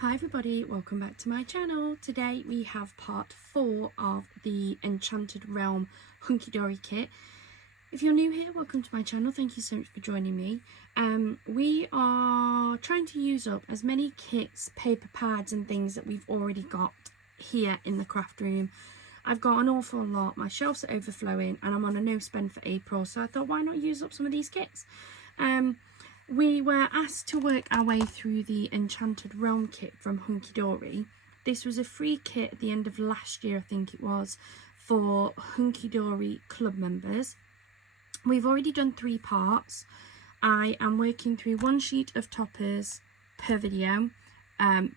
Hi everybody, welcome back to my channel. Today we have part 4 of the Enchanted Realm Hunkydory kit. If you're new here, welcome to my channel. Thank you so much for joining me. We are trying to use up as many kits, paper pads and things that we've already got here in the craft room. I've got an awful lot. My shelves are overflowing and I'm on a no spend for April, so I thought why not use up some of these kits. We were asked to work our way through the Enchanted Realm kit from Hunkydory. This was a free kit at the end of last year, I think it was, for Hunkydory club members. We've already done 3 parts. I am working through 1 sheet of toppers per video.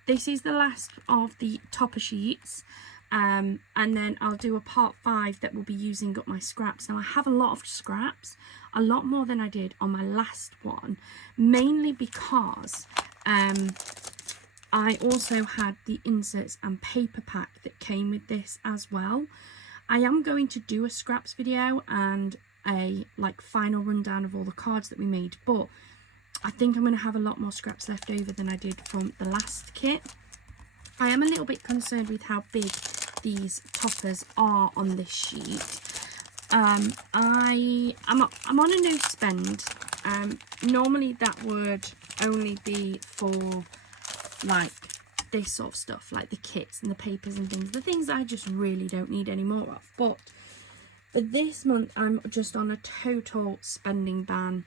This is the last of the topper sheets. And then I'll do a part 5 that will be using up my scraps. Now I have a lot of scraps, a lot more than I did on my last one, mainly because I also had the inserts and paper pack that came with this as well. I am going to do a scraps video and a final rundown of all the cards that we made, but I think I'm going to have a lot more scraps left over than I did from the last kit. I am a little bit concerned with how big these toppers are on this sheet. I'm on a no spend. Normally that would only be for like this sort of stuff, like the kits and the papers and things, the things I just really don't need any more of. But for this month I'm just on a total spending ban,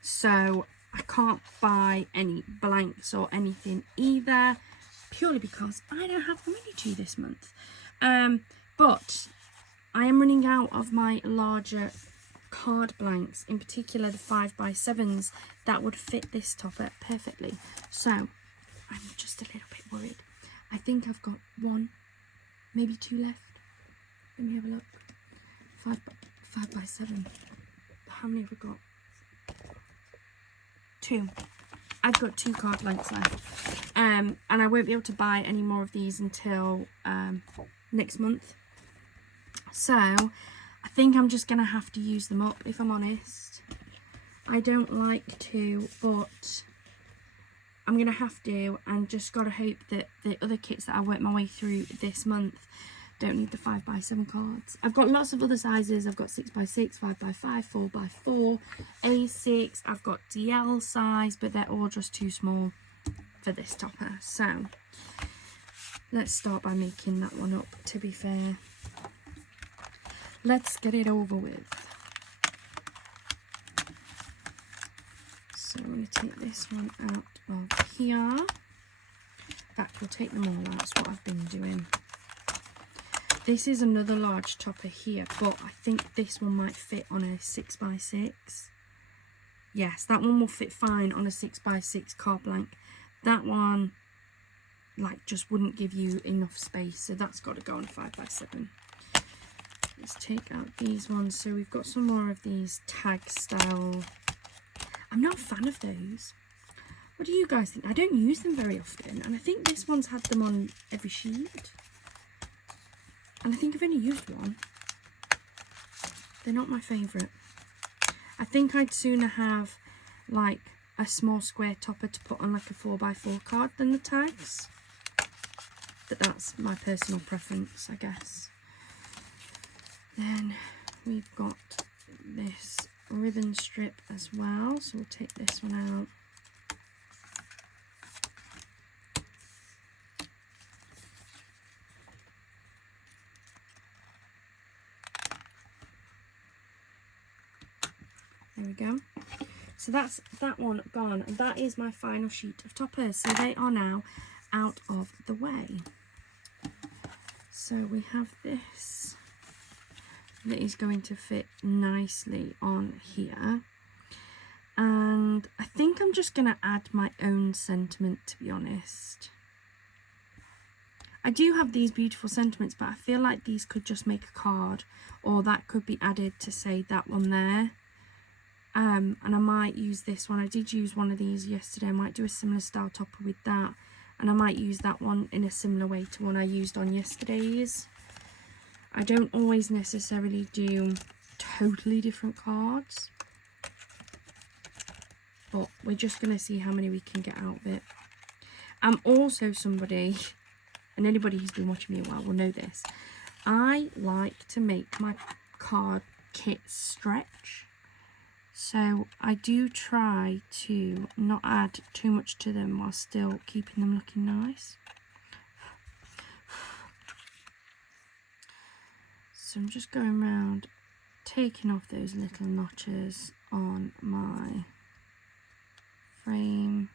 so I can't buy any blanks or anything either, purely because I don't have the money to this month. But I am running out of my larger card blanks, in particular the 5x7s that would fit this topper perfectly. So I'm just a little bit worried. I think I've got 1, maybe 2 left. Let me have a look. 5x7. How many have we got? 2. I've got 2 card blanks left, and I won't be able to buy any more of these until next month. So I think I'm just gonna have to use them up, if I'm honest. I don't like to, but I'm gonna have to, and just gotta hope that the other kits that I work my way through this month don't need the 5x7 cards. I've got lots of other sizes. I've got 6x6, 5x5, 4x4, A6. I've got DL size, but they're all just too small for this topper. So let's start by making that one up, to be fair. Let's get it over with. So I'm going to take this one out of here. In fact, we'll take them all out. That's what I've been doing. This is another large topper here, but I think this one might fit on a 6x6. Yes, that one will fit fine on a 6x6 card blank. That one, just wouldn't give you enough space, so that's got to go on a 5x7. Let's take out these ones. So we've got some more of these tag style. I'm not a fan of those. What do you guys think? I don't use them very often, and I think this one's had them on every sheet. And I think I've only used one. They're not my favourite. I think I'd sooner have a small square topper to put on a 4x4 card than the tags. But that's my personal preference, I guess. Then we've got this ribbon strip as well. So we'll take this one out. There we go. So that's that one gone, and that is my final sheet of toppers. So they are now out of the way. So we have this that is going to fit nicely on here. And I think I'm just going to add my own sentiment, to be honest. I do have these beautiful sentiments, but I feel like these could just make a card, or that could be added to say that one there. And I might use this one. I did use one of these yesterday. I might do a similar style topper with that. And I might use that one in a similar way to one I used on yesterday's. I don't always necessarily do totally different cards, but we're just going to see how many we can get out of it. I'm also somebody, and anybody who's been watching me a while will know this, I like to make my card kits stretch. So I do try to not add too much to them while still keeping them looking nice. So I'm just going around taking off those little notches on my frame.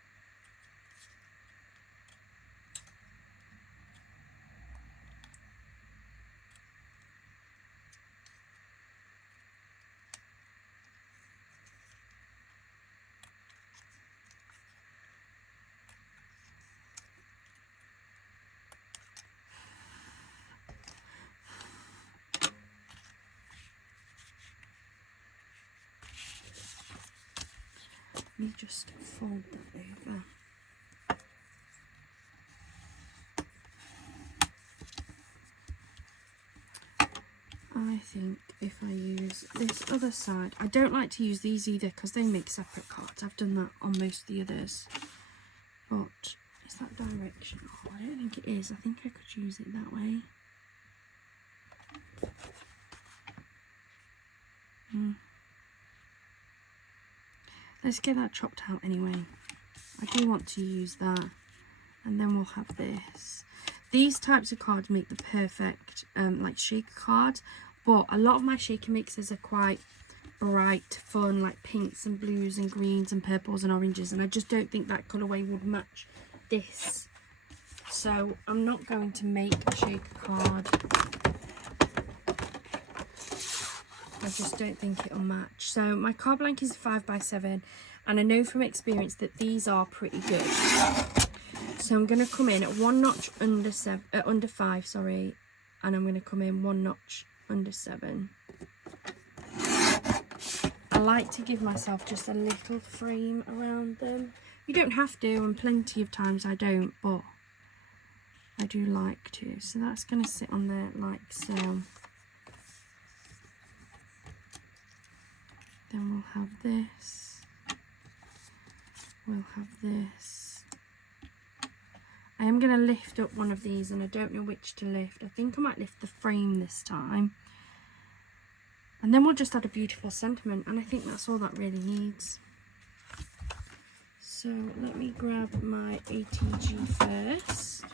Let me just fold that over. I think if I use this other side, I don't like to use these either because they make separate cards. I've done that on most of the others. But is that direction? Oh, I don't think it is. I think I could use it that way. Let's get that chopped out anyway. I do want to use that. And then we'll have this. These types of cards make the perfect like shaker cards. But a lot of my shaker mixes are quite bright, fun, like pinks and blues and greens and purples and oranges. And I just don't think that colourway would match this. So I'm not going to make a shaker card. I just don't think it'll match. So my card blank is 5x7, and I know from experience that these are pretty good. So I'm going to come in at one notch under 5, sorry, and I'm going to come in one notch under 7. I like to give myself just a little frame around them. You don't have to, and plenty of times I don't, but I do like to. So that's going to sit on there like so. Then we'll have this. We'll have this. I am going to lift up one of these and I don't know which to lift. I think I might lift the frame this time. And then we'll just add a beautiful sentiment, and I think that's all that really needs. So let me grab my ATG first.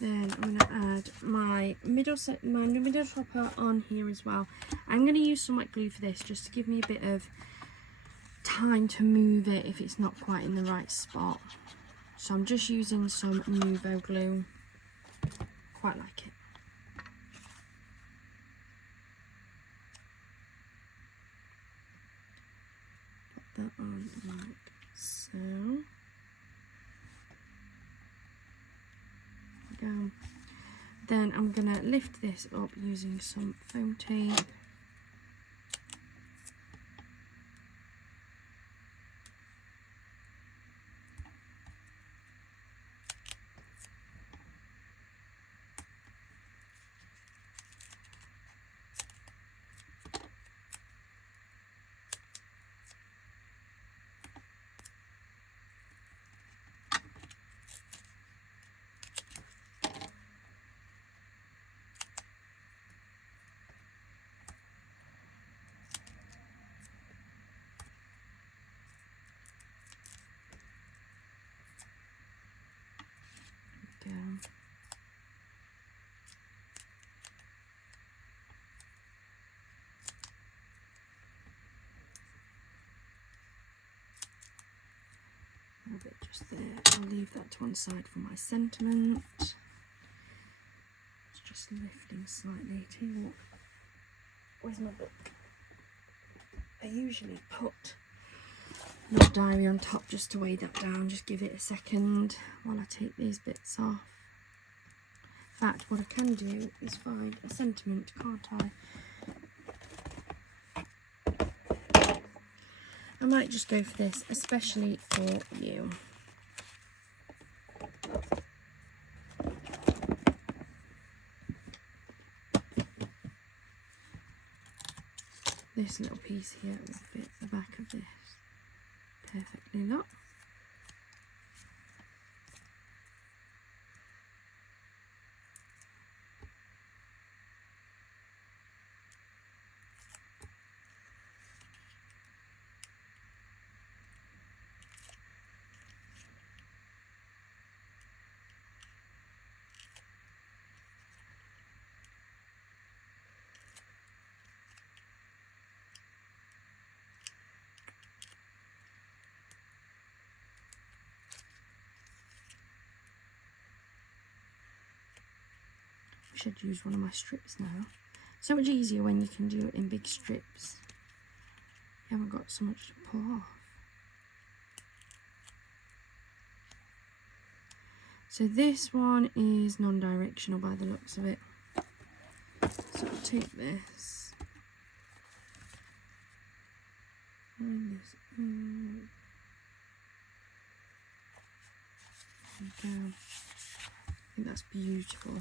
Then I'm going to add my middle topper on here as well. I'm going to use some wet glue for this just to give me a bit of time to move it if it's not quite in the right spot. So I'm just using some Nuvo glue. Quite like it. Put that on like so. Go. Then I'm going to lift this up using some foam tape. Go. A bit just there. I'll leave that to one side for my sentiment. It's just lifting slightly. Tell you what, where's my book? I usually put your diary on top just to weigh that down. Just give it a second while I take these bits off. In fact, what I can do is find a sentiment, can't I? I might just go for this, especially for you. This little piece here will fit the back of this perfectly lot. Should use one of my strips now. So much easier when you can do it in big strips. You haven't got so much to pull off. So this one is non-directional by the looks of it. So I'll take this. And this in. There we go. I think that's beautiful.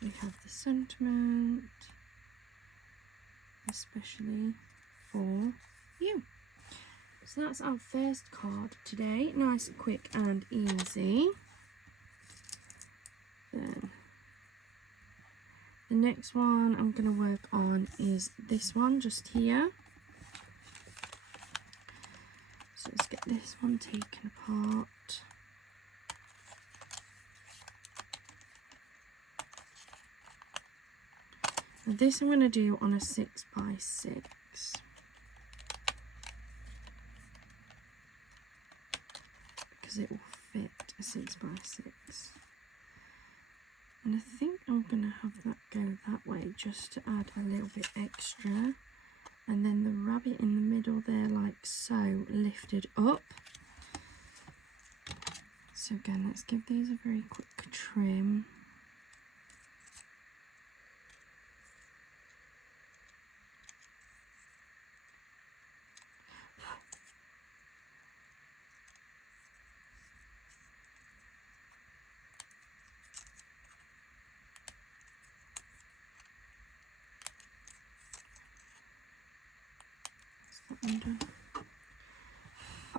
We have the sentiment, especially for you. So that's our first card today. Nice, quick and easy. Then the next one I'm going to work on is this one just here. So let's get this one taken apart. This I'm going to do on a 6x6. Because it will fit a 6x6. And I think I'm going to have that go that way just to add a little bit extra. And then the rabbit in the middle there like so, lifted up. So again, let's give these a very quick trim.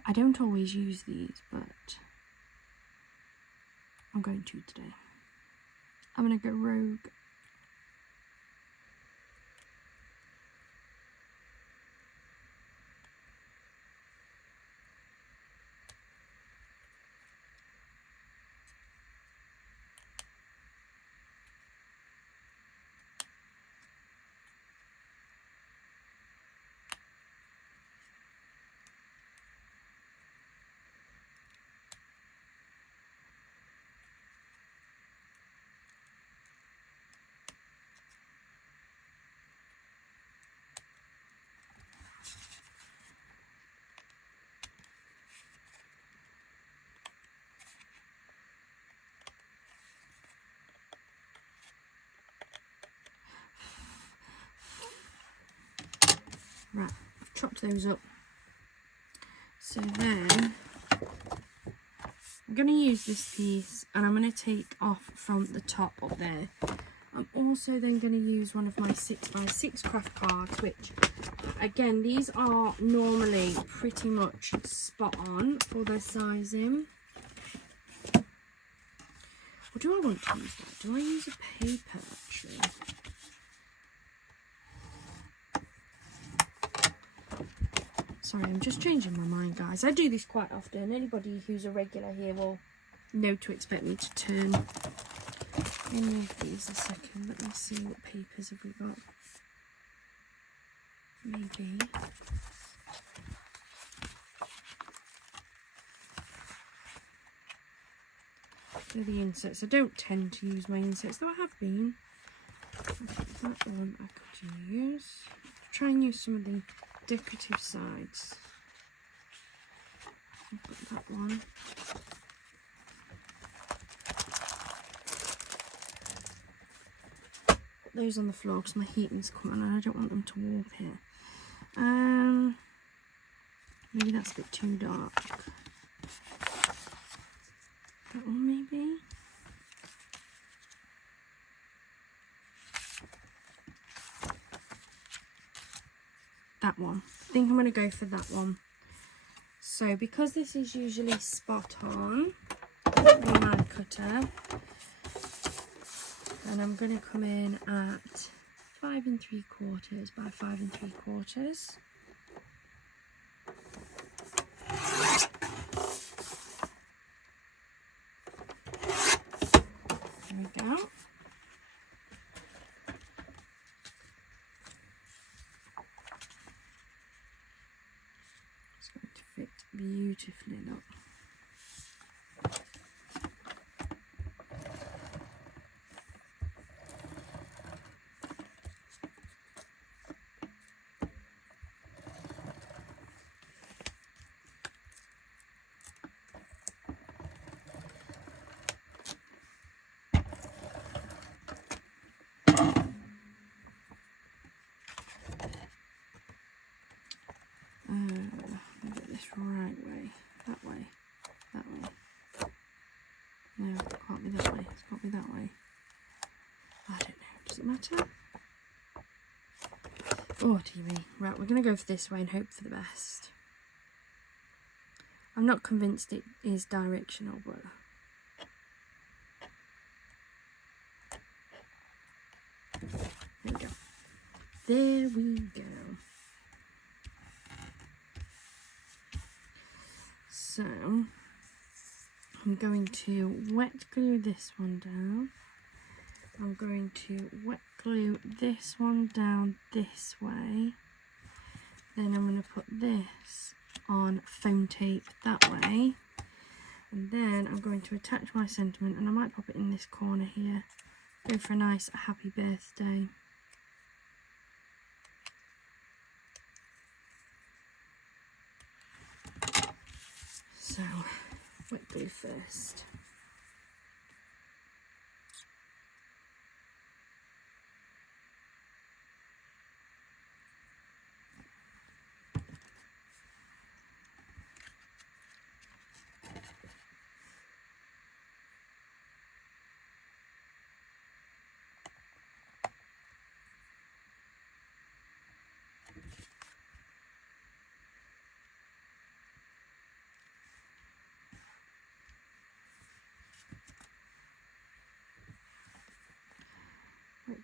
I don't always use these, but I'm going to today. I'm going to go rogue. Right, I've chopped those up. So then I'm going to use this piece and I'm going to take off from the top up there. I'm also then going to use one of my 6x6 craft cards, which again, these are normally pretty much spot on for their sizing. Or do I want to use that? Do I use a paper actually? Sorry, I'm just changing my mind, guys. I do this quite often. Anybody who's a regular here will know to expect me to turn. Let me move these a second. Let me see what papers have we got. Maybe. They're the insets. I don't tend to use my insets, though I have been. That one I could use. Try and use some of the decorative sides. I'll put that one. Put those on the floor because my heating's coming and I don't want them to warp here. Maybe that's a bit too dark. That one maybe. That one. I think I'm going to go for that one. So because this is usually spot on with my cutter, and I'm going to come in at 5 3/4 by 5 3/4. There we go. It's going to fit beautifully, look. I'll get this right way, that way, that way. No, it can't be that way, it's got to be that way. I don't know, does it matter? Oh dear me. Right, we're going to go for this way and hope for the best. I'm not convinced it is directional, but there we go. There we go. So I'm going to wet glue this one down. I'm going to wet glue this one down this way. Then I'm going to put this on foam tape that way. And then I'm going to attach my sentiment, and I might pop it in this corner here. Go for a nice happy birthday. So, wet glue first.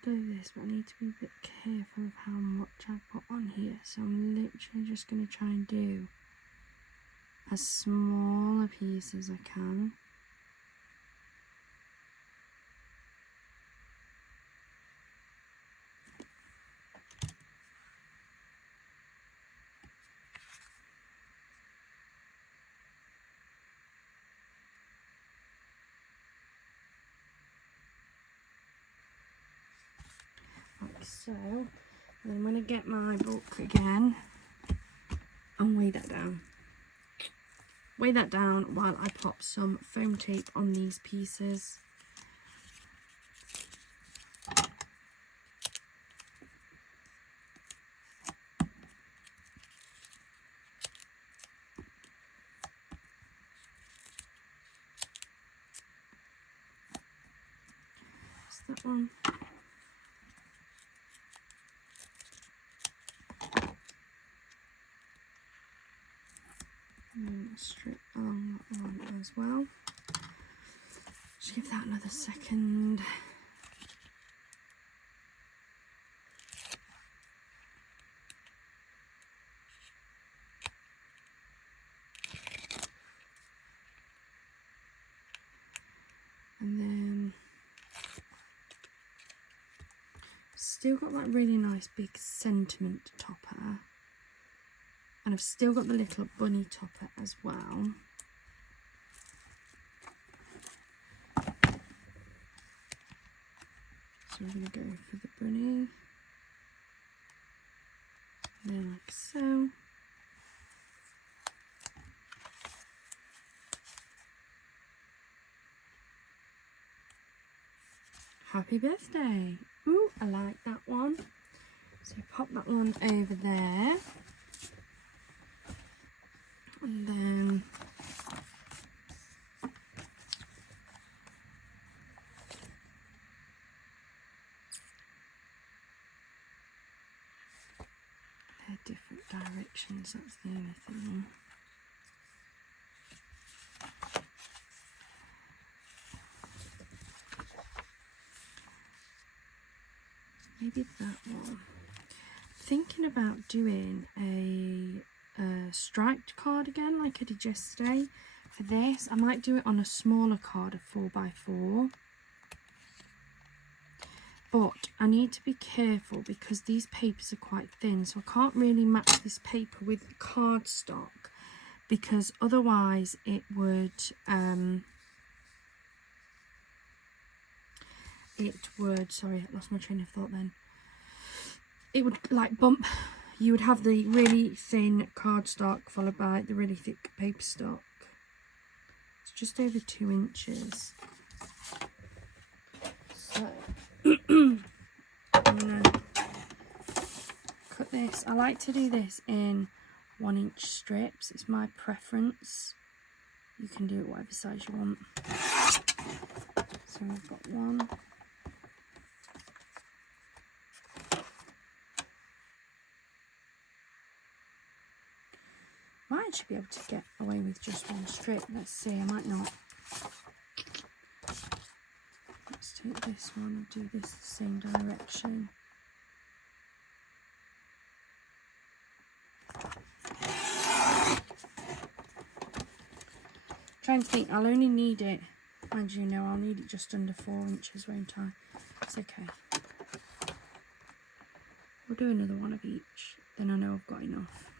Do this, but I need to be a bit careful of how much I put on here, so I'm literally just going to try and do as small a piece as I can. Like so, and then I'm going to get my book again and weigh that down. Weigh that down while I pop some foam tape on these pieces. That's that one. Straight along that one as well. Just give that another second. And then still got that really nice big sentiment topper. And I've still got the little bunny topper as well. So we're going to go for the bunny. And then like so. Happy birthday. Ooh, I like that one. So pop that one over there. And then they're different directions, that's the only thing. Maybe that one. Thinking about doing a striped card again like I did yesterday. For this, I might do it on a smaller card of 4x4. But I need to be careful because these papers are quite thin, so I can't really match this paper with cardstock because otherwise it would sorry, I lost my train of thought then. It would like bump. You would have the really thin cardstock followed by the really thick paper stock. It's just over 2 inches. So I'm gonna cut this. I like to do this in 1-inch strips. It's my preference. You can do it whatever size you want. So I've got one. Might actually be able to get away with just 1 strip. Let's see, I might not. Let's take this one and do this the same direction. Trying to think, I'll only need it, and you know, I'll need it just under 4 inches, won't I? It's okay. We'll do another one of each, then I know I've got enough.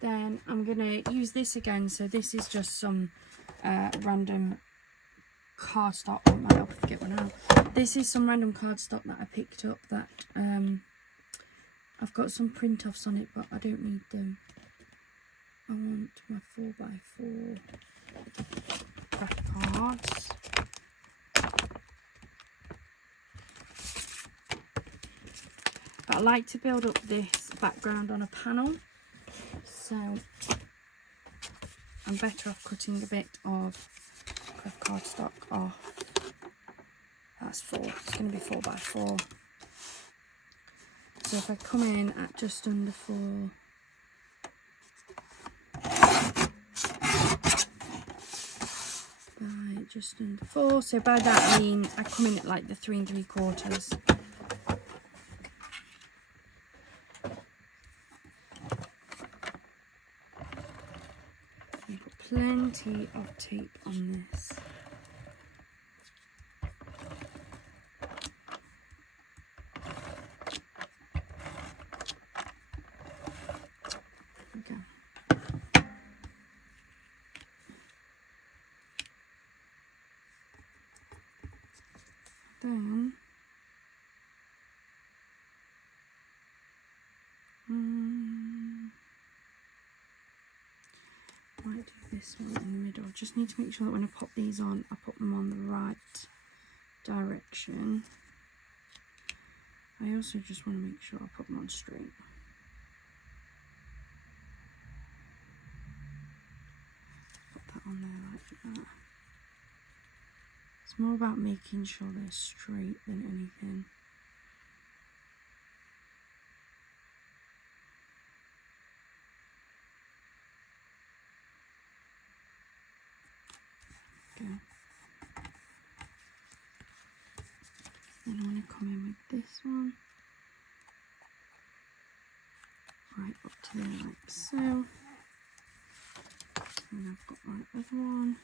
Then I'm going to use this again. So this is just some random cardstock. I might have to get one out. This is some random cardstock that I picked up that I've got some print-offs on it, but I don't need them. I want my 4x4 craft cards. But I like to build up this background on a panel. So I'm better off cutting a bit of cardstock off. That's 4. It's going to be 4x4. So if I come in at just under 4, by just under 4. So by that I mean I come in at like the 3 3/4. Plenty of tape on this. Okay. Then might do this one in the middle. Just need to make sure that when I pop these on, I put them on the right direction. I also just want to make sure I put them on straight. Put that on there like that. It's more about making sure they're straight than anything. Okay. Then I want to come in with this one. Right up to there like so. And I've got my other one.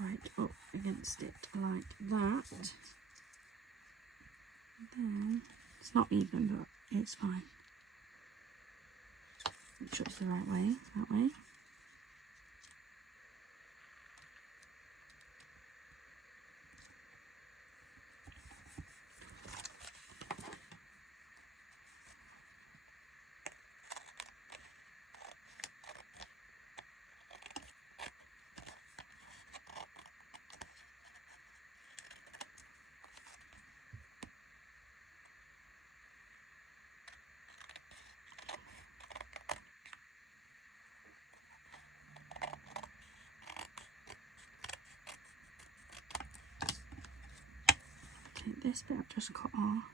right up against it like that. Then it's not even, but it's fine. Make sure it's the right way, that way. This bit I've just cut off.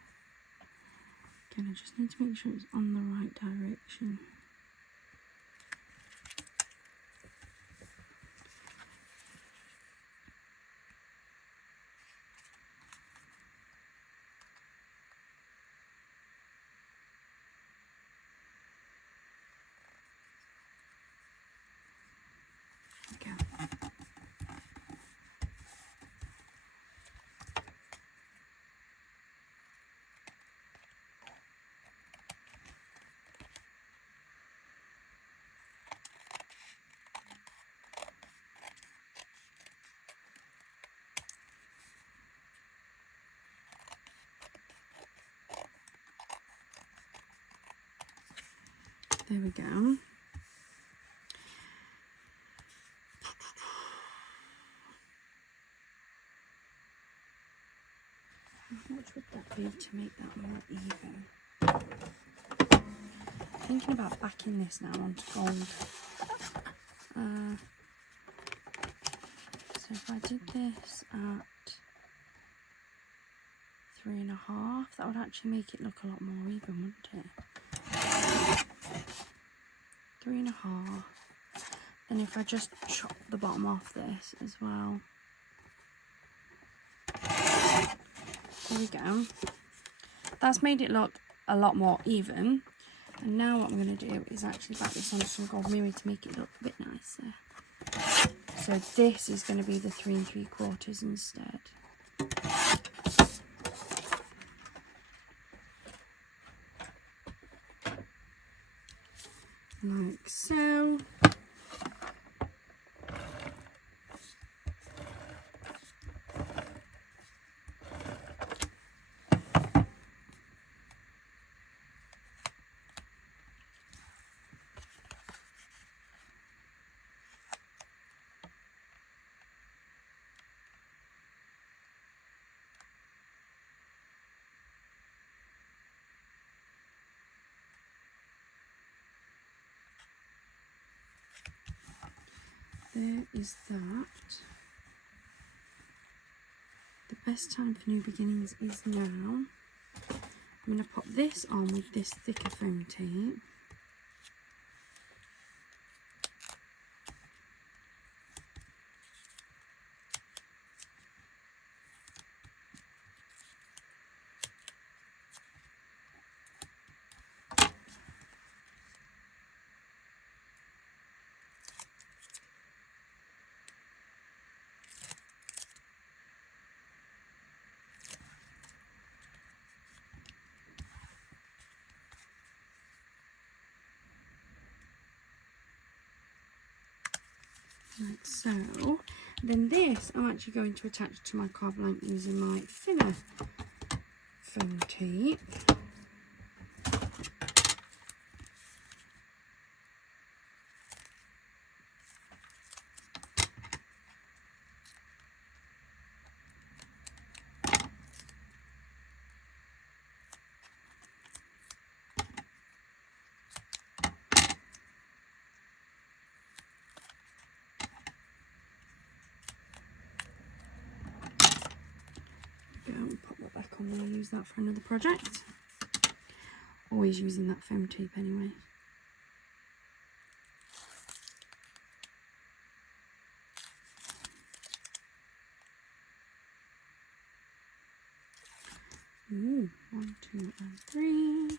Again, I just need to make sure it's on the right direction. Okay. There we go. How much would that be to make that more even? Thinking about backing this now onto gold. So if I did this at 3.5, that would actually make it look a lot more even, wouldn't it? 3.5. And if I just chop the bottom off this as well. There we go. That's made it look a lot more even. And now what I'm going to do is actually back this onto some gold mirror to make it look a bit nicer. So this is going to be the 3 3/4 instead. Like so. There is that. The best time for new beginnings is now. I'm going to pop this on with this thicker foam tape. Like so. Then this I'm actually going to attach to my card blank using my thinner foam tape. Pop that back on there, use that for another project. Always using that foam tape anyway. Ooh, 1, 2, and 3.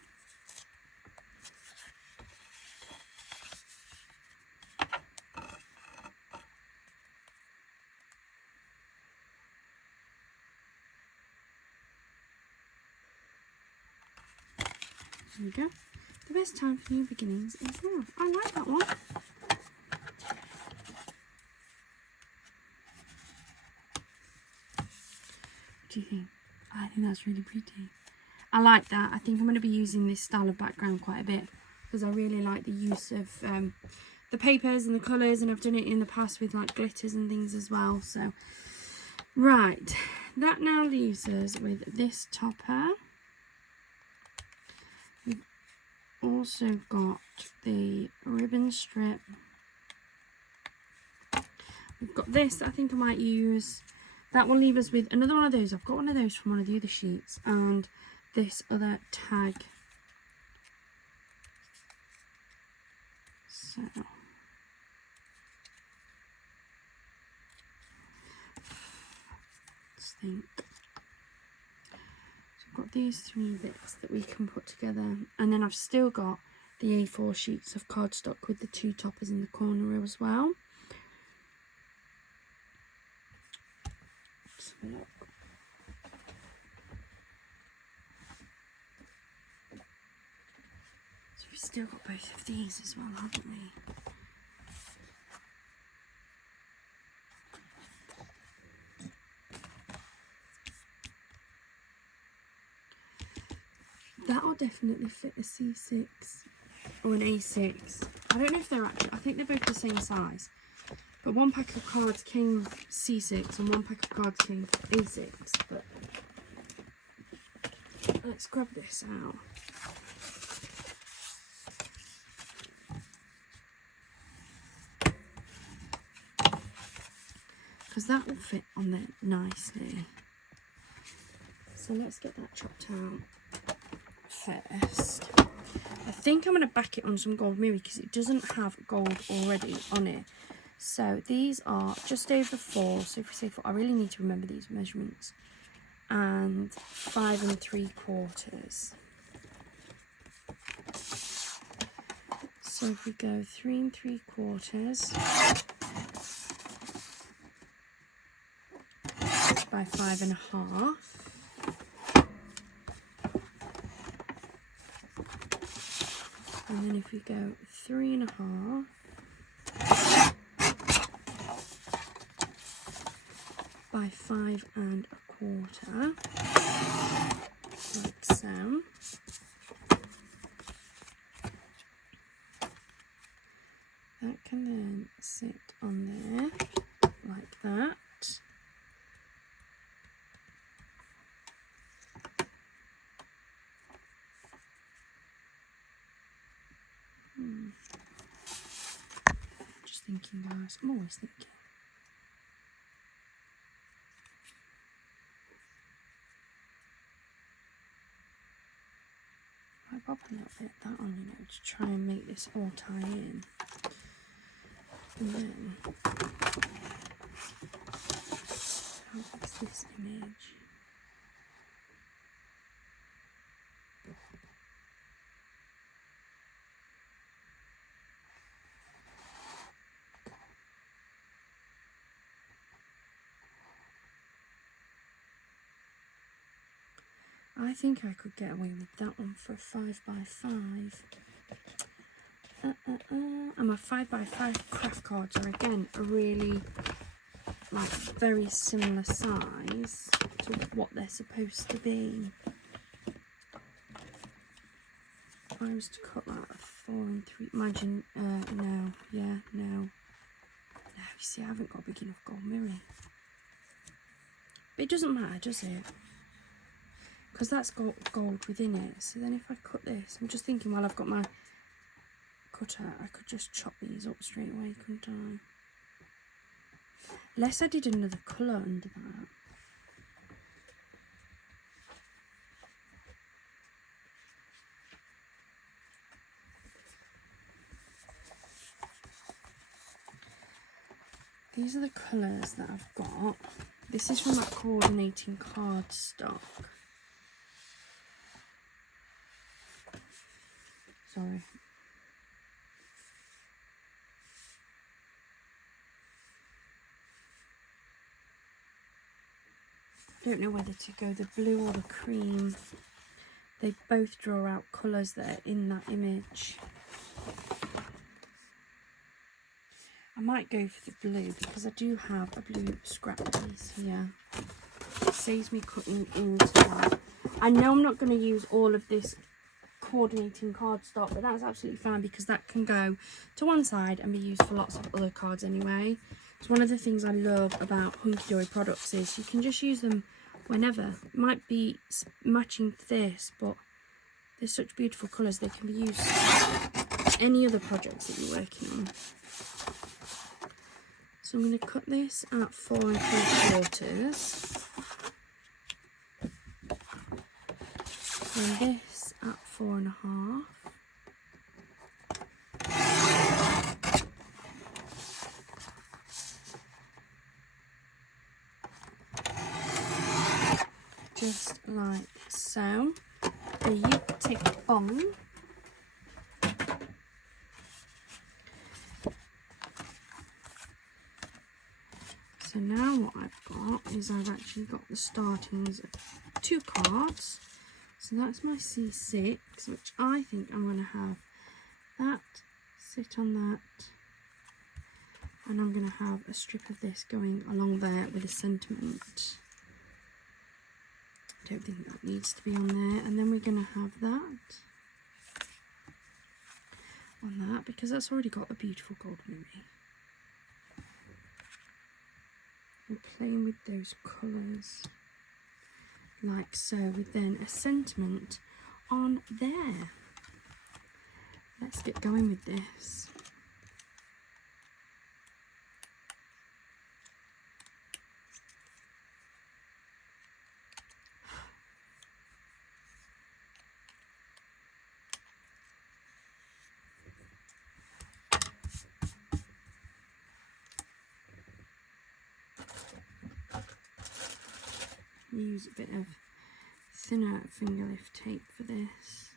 There we go. The best time for new beginnings is now. I like that one. What do you think? I think that's really pretty. I like that. I think I'm going to be using this style of background quite a bit because I really like the use of the papers and the colours, and I've done it in the past with like glitters and things as well. So, right, that now leaves us with this topper. We've also got the ribbon strip. We've got this that I think I might use. That will leave us with another one of those. I've got one of those from one of the other sheets, and this other tag. So let's think. So I've got these 3 bits that we can put together, and then I've still got the A4 sheets of cardstock with the 2 toppers in the corner as well. Let's have a look. We've still got both of these as well, haven't we? That'll definitely fit a C6 or an A6. I don't know if they're actually, I think they're both the same size. But one pack of cards came C6 and one pack of cards came A6. But let's grab this out. Because that will fit on there nicely. So let's get that chopped out first. I think I'm going to back it on some gold mirror because it doesn't have gold already on it. So these are just over 4. So if we say 4, I really need to remember these measurements. And 5 3/4. So if we go 3 3/4 by 5 1/2. And then if we go 3 1/2 by 5 1/4, like so. That can then sit on there like that. Just thinking, guys. I'm always thinking. I pop a little bit of that on, to try and make this all tie in. And then, how big's this image? I think I could get away with that one for a 5 by 5. And my 5 by 5 craft cards are again a really like very similar size to what they're supposed to be. If I was to cut that a 4 3, imagine no, yeah, no. You see, I haven't got a big enough gold mirror. But it doesn't matter, does it? Because that's got gold within it. So then if I cut this, I'm just thinking while I've got my cutter, I could just chop these up straight away, couldn't I? Unless I did another colour under that. These are the colours that I've got. This is from that coordinating cardstock. Sorry. I don't know whether to go the blue or the cream they both draw out colours that are in that image. I might go for the blue because I do have a blue scrap piece here. It saves me cutting into that. I know I'm not going to use all of this coordinating cardstock, but that's absolutely fine because that can go to one side and be used for lots of other cards anyway. It's one of the things I love about Hunkydory products is you can just use them whenever. It might be matching this, but they're such beautiful colours, they can be used for any other projects that you're working on. So I'm going to cut this at 4 3/4 and this at 4 1/2. Just like so. A tick bong. So now what I've got is I've actually got the startings of 2 cards. So that's my C6, which I think I'm going to have that sit on that. And I'm going to have a strip of this going along there with a sentiment. I don't think that needs to be on there. And then we're going to have that on that because that's already got a beautiful gold ruby. And playing with those colours like so, with then a sentiment on there. Let's get going with this. Use a bit of thinner finger lift tape for this.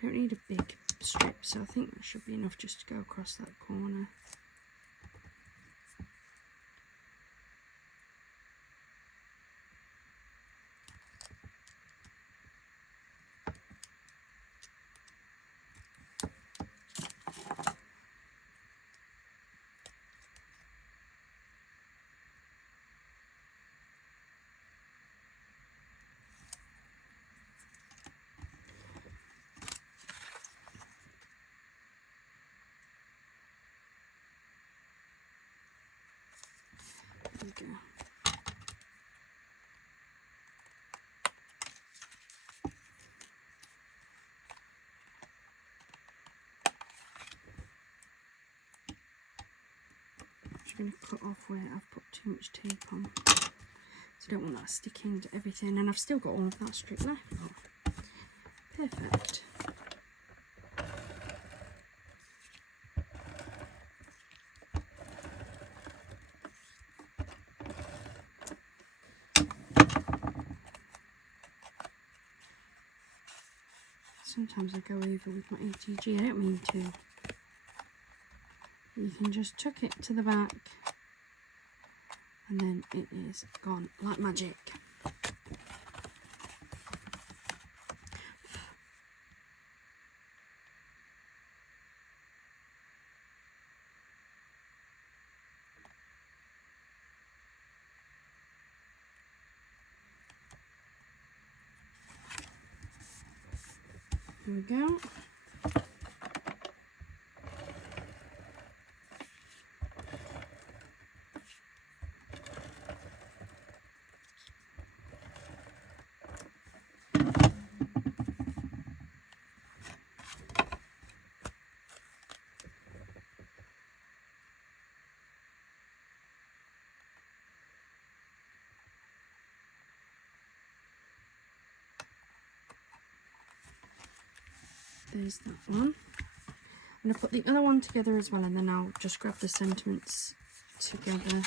Don't need a big strip, so I think that should be enough just to go across that corner. There we go. I'm going to cut off where I've put too much tape on. So I don't want that sticking to everything, and I've still got all of that strip left. Perfect. Sometimes I go over with my ATG, I don't mean to. You can just tuck it to the back and then it is gone like magic. There we go. There's that one. I'm going to put the other one together as well, and then I'll just grab the sentiments together.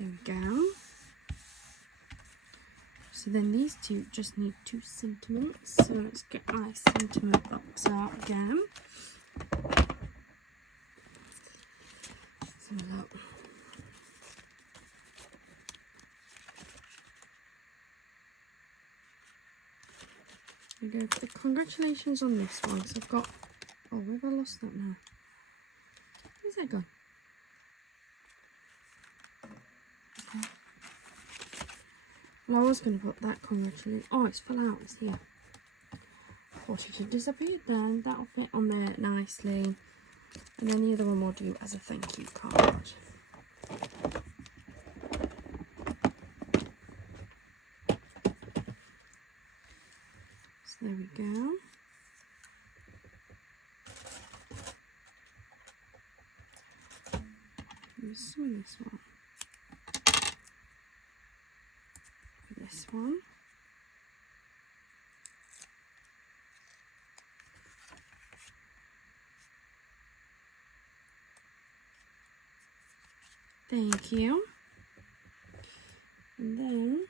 There we go. So then these two just need 2 sentiments. So let's get my sentiment box out again. Let's have a look. We go for the congratulations on this one. So I've got, oh, where have I lost that now? Where's that gone? Okay. Well, I was going to put that congratulations. Oh, it's fell out. It's here. I thought it had disappeared then. That'll fit on there nicely. And then the other one we'll do as a thank you card. So there we go. Use some of this one. This one. Thank you. And then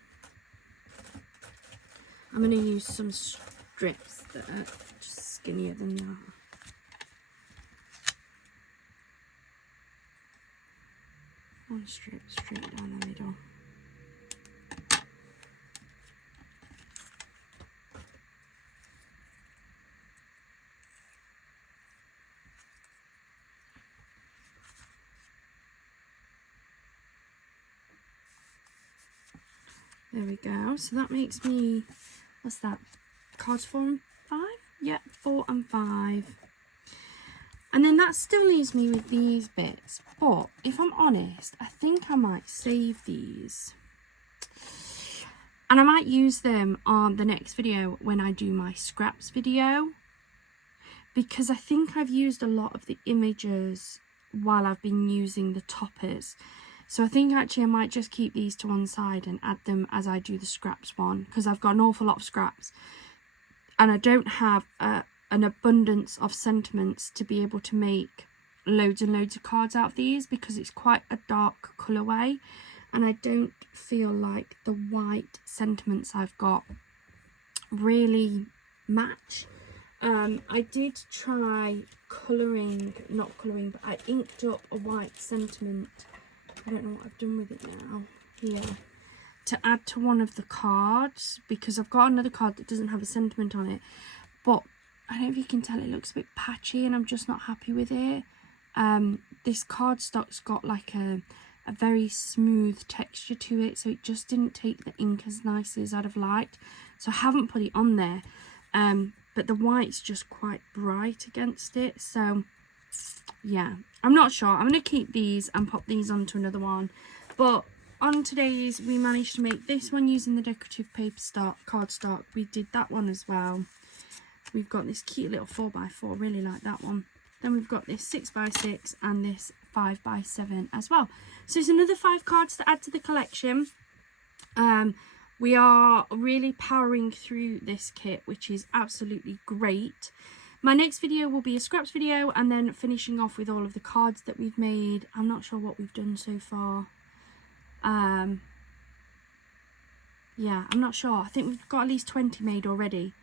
I'm going to use some strips that are just skinnier than that. One strip straight down the middle. There we go. So that makes me, what's that? Cards 4 and 5? Yeah, 4 and 5. And then that still leaves me with these bits. But if I'm honest, I think I might save these. And I might use them on the next video when I do my scraps video. Because I think I've used a lot of the images while I've been using the toppers. So I think actually I might just keep these to one side and add them as I do the scraps one. Because I've got an awful lot of scraps. And I don't have an abundance of sentiments to be able to make loads and loads of cards out of these. Because it's quite a dark colourway. And I don't feel like the white sentiments I've got really match. I did try not colouring, but I inked up a white sentiment. I don't know what I've done with it now. Here. To add to one of the cards. Because I've got another card that doesn't have a sentiment on it. But I don't know if you can tell, it looks a bit patchy and I'm just not happy with it. This cardstock's got like a very smooth texture to it. So it just didn't take the ink as nicely as I'd have liked. So I haven't put it on there. But the white's just quite bright against it. So yeah, I'm not sure. I'm going to keep these and pop these onto another one. But on today's, we managed to make this one using the decorative paper cardstock. We did that one as well. We've got this cute little 4x4, really like that one. Then we've got this 6x6 and this 5x7 as well. So it's another 5 cards to add to the collection. We are really powering through this kit, which is absolutely great. My next video will be a scraps video and then finishing off with all of the cards that we've made. I'm not sure what we've done so far. Yeah, I'm not sure. I think we've got at least 20 made already.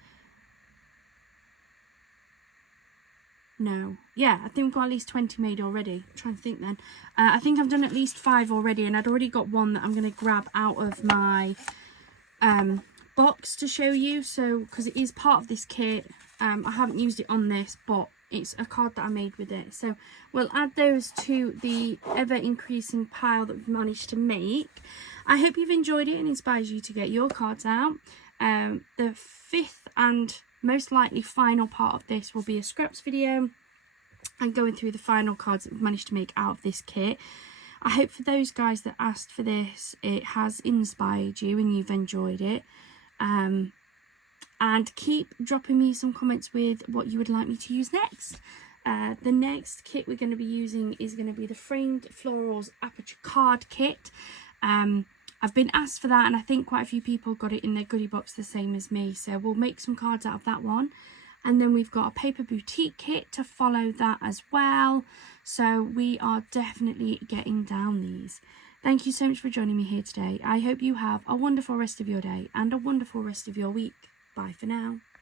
No. Yeah, I think we've got at least 20 made already. I'm trying to think then. I think I've done at least 5 already, and I'd already got one that I'm going to grab out of my box to show you. So, because it is part of this kit. I haven't used it on this, but it's a card that I made with it. So we'll add those to the ever increasing pile that we've managed to make. I hope you've enjoyed it and inspires you to get your cards out. The 5th and most likely final part of this will be a scraps video and going through the final cards that we've managed to make out of this kit. I hope for those guys that asked for this, it has inspired you and you've enjoyed it. And keep dropping me some comments with what you would like me to use next. The next kit we're going to be using is going to be the Framed Florals Aperture Card Kit. I've been asked for that, and I think quite a few people got it in their goodie box the same as me. So we'll make some cards out of that one. And then we've got a Paper Boutique kit to follow that as well. So we are definitely getting down these. Thank you so much for joining me here today. I hope you have a wonderful rest of your day and a wonderful rest of your week. Bye for now.